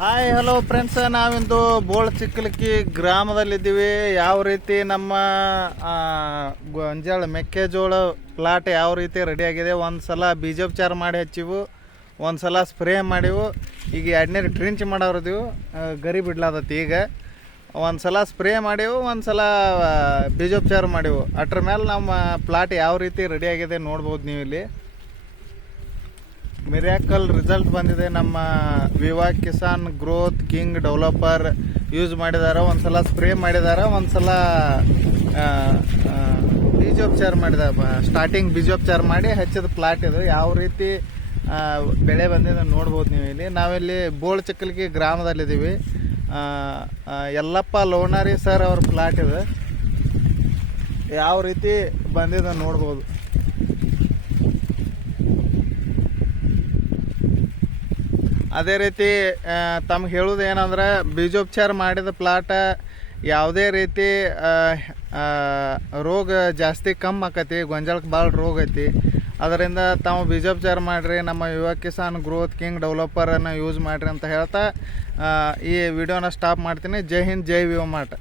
Hi hello friends, ನಾವಿಂದು ಬೋಳಚಿಕ್ಕಲಕ್ಕಿ ಗ್ರಾಮದಲ್ಲಿದ್ದೀವಿ. ಯಾವ ರೀತಿ ನಮ್ಮ ಗೊಂಜಾಳ ಮೆಕ್ಕೆಜೋಳ ಪ್ಲಾಟ್ ಯಾವ ರೀತಿ ರೆಡಿಯಾಗಿದೆ. ಒಂದು ಸಲ ಬೀಜೋಪಚಾರ ಮಾಡಿ ಹಚ್ಚಿವು, ಒಂದು ಸಲ ಸ್ಪ್ರೇ ಮಾಡಿವು. ಈಗ ಎರಡನೇ ಟ್ರಿಂಚ್ ಮಾಡೋರಿದ್ದೀವಿ, ಗರಿ ಬಿಡ್ಲಾದತಿ. ಈಗ ಒಂದು ಸಲ ಸ್ಪ್ರೇ ಮಾಡಿವು, ಒಂದು ಸಲ ಬೀಜೋಪಚಾರ ಮಾಡಿವು. ಅಟ್ರ ಮೇಲೆ ನಮ್ಮ ಪ್ಲಾಟ್ ಯಾವ ರೀತಿ ರೆಡಿಯಾಗಿದೆ ನೋಡ್ಬೋದು ನೀವು. ಇಲ್ಲಿ ಮಿರಾಕಲ್ ರಿಸಲ್ಟ್ ಬಂದಿದೆ. ನಮ್ಮ Viva Kisan growth king developer use ಮಾಡಿದಾರೆ. ಒಂದು ಸಲ ಸ್ಪ್ರೇ ಮಾಡಿದಾರೆ, ಒಂದು ಸಲ ಬೀಜೋಪಚಾರ ಮಾಡಿದ್ದಾರೆ. ಸ್ಟಾರ್ಟಿಂಗ್ ಬೀಜೋಪಚಾರ ಮಾಡಿ ಹಚ್ಚಿದ ಪ್ಲಾಟ್ ಇದು. ಯಾವ ರೀತಿ ಬೆಳೆ ಬಂದಿದೆ ನೋಡ್ಬೋದು ನೀವು. ಇಲ್ಲಿ ನಾವಿಲ್ಲಿ ಬೋಳಚಿಕ್ಕಲಕ್ಕಿ ಗ್ರಾಮದಲ್ಲಿದ್ದೀವಿ. ಯಲ್ಲಪ್ಪ ಲೋನಾರಿ ಸರ್ ಅವ್ರ ಪ್ಲಾಟ್ ಇದು. ಯಾವ ರೀತಿ ಬಂದಿದೆ ನೋಡ್ಬೋದು. ಅದೇ ರೀತಿ ತಮ್ಗೆ ಹೇಳೋದು ಏನಂದ್ರೆ, ಬೀಜೋಪಚಾರ ಮಾಡಿದ ಪ್ಲಾಟ ಯಾವುದೇ ರೀತಿ ರೋಗ ಜಾಸ್ತಿ ಕಮ್ಮಿ ಆಕತಿ. ಗೊಂಜಾಳಕ್ಕೆ ಭಾಳ ರೋಗ ಐತಿ. ಅದರಿಂದ ತಾವು ಬೀಜೋಪಚಾರ ಮಾಡಿರಿ, ನಮ್ಮ ಯುವ ಕಿಸಾನ್ ಗ್ರೋತ್ ಕಿಂಗ್ ಡೆವಲಪರನ್ನು ಯೂಸ್ ಮಾಡಿರಿ ಅಂತ ಹೇಳ್ತಾ ಈ ವಿಡಿಯೋನ ಸ್ಟಾಪ್ ಮಾಡ್ತೀನಿ. ಜೈ ಹಿಂದ್, ಜೈ ವಿವಾ ಮಾರ್ಟ್.